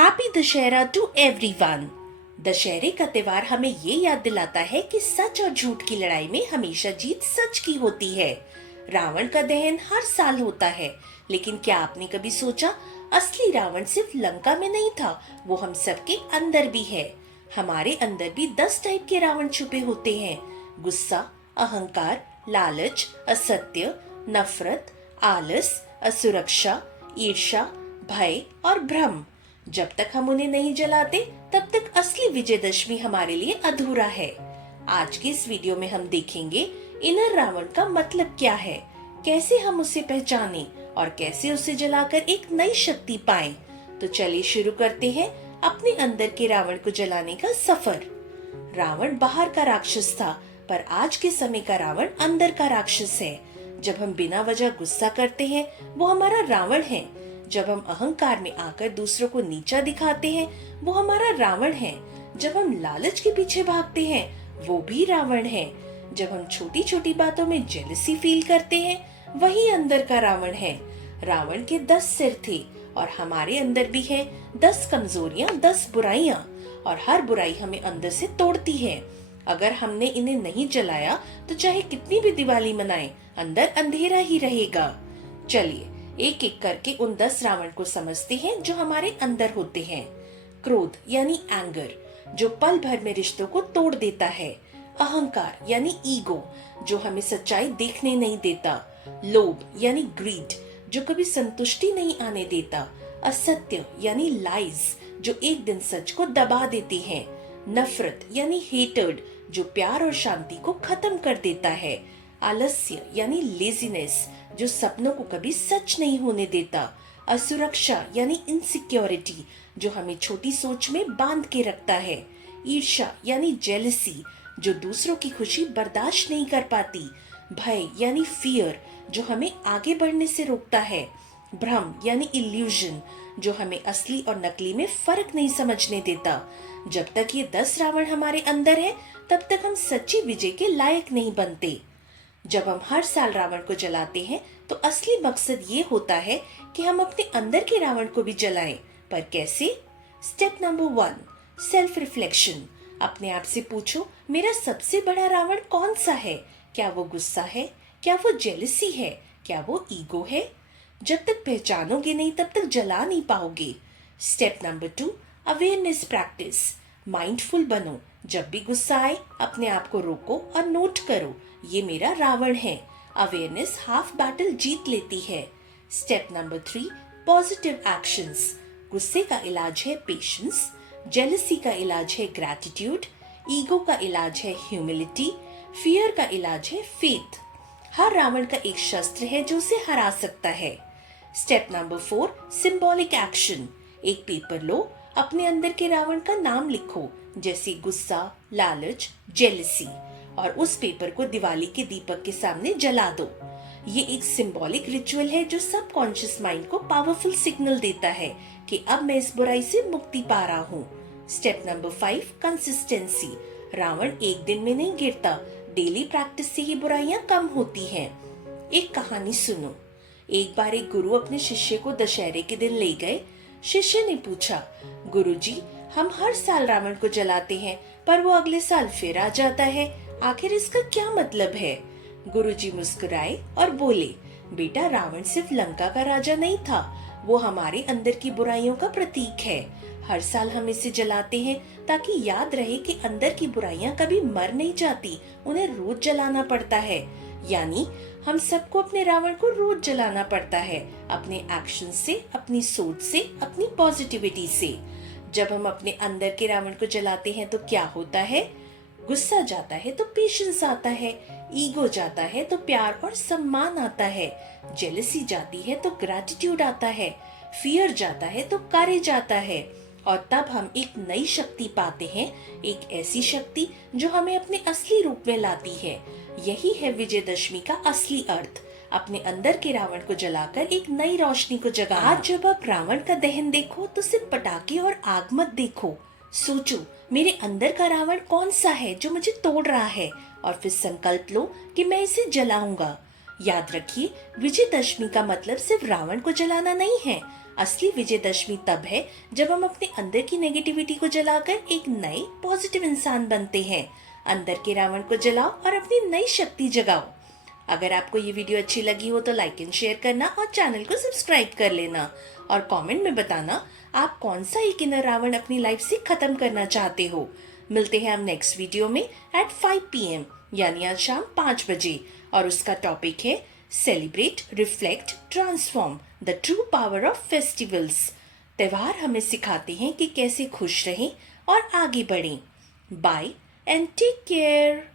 Happy Dussehra to everyone. दशहरे का त्योहार हमें ये याद दिलाता है कि सच और झूठ की लड़ाई में हमेशा जीत सच की होती है। रावण का दहन हर साल होता है, लेकिन क्या आपने कभी सोचा असली रावण सिर्फ लंका में नहीं था, वो हम सबके अंदर भी है। हमारे अंदर भी 10 टाइप के रावण छुपे होते हैं। गुस्सा, अहंकार, लालच, असत्य, नफरत, आलस, असुरक्षा, ईर्ष्या, भय और भ्रम। जब तक हम उन्हें नहीं जलाते तब तक असली विजयदशमी हमारे लिए अधूरा है। आज के इस वीडियो में हम देखेंगे इनर रावण का मतलब क्या है, कैसे हम उसे पहचानें और कैसे उसे जलाकर एक नई शक्ति पाएं। तो चलिए शुरू करते हैं अपने अंदर के रावण को जलाने का सफर। रावण बाहर का राक्षस था, पर आज के समय का रावण अंदर का राक्षस है। जब हम बिना वजह गुस्सा करते हैं वो हमारा रावण है। जब हम अहंकार में आकर दूसरों को नीचा दिखाते हैं वो हमारा रावण है। जब हम लालच के पीछे भागते हैं वो भी रावण है। जब हम छोटी छोटी बातों में जेलसी फील करते हैं वही अंदर का रावण है। रावण के 10 सिर थे और हमारे अंदर भी है 10 कमजोरियां, 10 बुराइयां, और हर बुराई हमें अंदर से तोड़ती है। अगर हमने इन्हें नहीं जलाया तो चाहे कितनी भी दिवाली मनाएं, अंदर अंधेरा ही रहेगा। चलिए एक एक करके उन 10 रावण को समझते हैं जो हमारे अंदर होते हैं। क्रोध यानी एंगर, जो पल भर में रिश्तों को तोड़ देता है। अहंकार यानी ईगो, जो हमें सच्चाई देखने नहीं देता। लोभ यानी ग्रीड, जो कभी संतुष्टि नहीं आने देता। असत्य यानी लाइज, जो एक दिन सच को दबा देती है। नफरत यानी हेटर्ड, जो प्यार और शांति को खत्म कर देता है। आलस्य यानी लेजीनेस, जो सपनों को कभी सच नहीं होने देता। असुरक्षा यानी इनसिक्योरिटी, जो हमें छोटी सोच में बांध के रखता है। ईर्ष्या यानी जेलसी, जो दूसरों की खुशी बर्दाश्त नहीं कर पाती। भय यानी फियर, जो हमें आगे बढ़ने से रोकता है। भ्रम यानी इल्यूजन, जो हमें असली और नकली में फर्क नहीं समझने देता। जब तक ये 10 रावण हमारे अंदर है तब तक हम सच्ची विजय के लायक नहीं बनते। जब हम हर साल रावण को जलाते हैं तो असली मकसद ये होता है कि हम अपने अंदर के रावण को भी जलाएं। पर कैसे? Step number 1, self reflection. अपने आप से पूछो, मेरा सबसे बड़ा रावण कौन सा है? क्या वो गुस्सा है? क्या वो जेलसी है? क्या वो ईगो है? जब तक पहचानोगे नहीं तब तक जला नहीं पाओगे। Step number 2, awareness practice. Mindful बनो। जब भी गुस्सा आए अपने आप को रोको और नोट करो, ये मेरा रावण है। अवेयरनेस हाफ बैटल जीत लेती है। Step number 3, positive actions. गुस्से का इलाज है पेशेंस, जेलसी का इलाज है ग्रैटिट्यूड, ईगो का इलाज है ह्यूमिलिटी, फियर का इलाज है फेथ। हर रावण का एक शस्त्र है जो उसे हरा सकता है। Step number 4, symbolic action. एक पेपर लो, अपने अंदर के रावण का नाम लिखो, जैसे गुस्सा, लालच, जेलसी, और उस पेपर को दिवाली के दीपक के सामने जला दो। ये एक सिंबॉलिक रिचुअल है जो सबकॉन्शियस माइंड को पावरफुल सिग्नल देता है कि अब मैं इस बुराई से मुक्ति पा रहा हूँ। Step number 5, consistency. रावण एक दिन में नहीं गिरता, डेली प्रैक्टिस से ही बुराइयां कम होती हैं। एक कहानी सुनो। एक बार एक गुरु अपने शिष्य को दशहरे के दिन ले गए। शिष्य ने पूछा, गुरुजी, हम हर साल रावण को जलाते हैं पर वो अगले साल फिर आ जाता है, आखिर इसका क्या मतलब है? गुरुजी मुस्कुराए और बोले, बेटा, रावण सिर्फ लंका का राजा नहीं था, वो हमारे अंदर की बुराइयों का प्रतीक है। हर साल हम इसे जलाते हैं ताकि याद रहे कि अंदर की बुराइयां कभी मर नहीं जाती, उन्हें रोज जलाना पड़ता है। यानी हम सबको अपने रावण को रोज जलाना पड़ता है, अपने एक्शन से, अपनी सोच से, अपनी पॉजिटिविटी से। जब हम अपने अंदर के रावण को जलाते हैं तो क्या होता है? गुस्सा जाता है तो पेशेंस आता है, ईगो जाता है तो प्यार और सम्मान आता है, जेलसी जाती है तो ग्रैटिट्यूड आता है, फियर जाता है तो करेज आता है, और तब हम एक नई शक्ति पाते हैं, एक ऐसी शक्ति जो हमें अपने असली रूप में लाती है। यही है विजयदशमी का असली अर्थ, अपने अंदर के रावण को जलाकर एक नई रोशनी को जगाना। आज जब आप रावण का दहन देखो तो सिर्फ पटाखे और आग मत देखो, सोचो मेरे अंदर का रावण कौन सा है जो मुझे तोड़ रहा है, और फिर संकल्प लो कि मैं इसे जलाऊंगा। याद रखिए, विजयदशमी का मतलब सिर्फ रावण को जलाना नहीं है, असली विजयदशमी तब है जब हम अपने अंदर की नेगेटिविटी को जलाकर एक नए पॉजिटिव इंसान बनते हैं। अंदर के रावण को जलाओ और अपनी नई शक्ति जगाओ। अगर आपको ये वीडियो अच्छी लगी हो तो लाइक एंड शेयर करना और चैनल को सब्सक्राइब कर लेना और कमेंट में बताना आप कौन सा एक इनर रावण अपनी लाइफ से खत्म करना चाहते हो। मिलते हैं हम नेक्स्ट वीडियो में एट 5 PM यानी आज शाम 5 बजे और उसका टॉपिक है celebrate, reflect, transform the true power of festivals. त्योहार हमें सिखाते हैं कि कैसे खुश रहें और आगे बढ़ें। Bye and take care.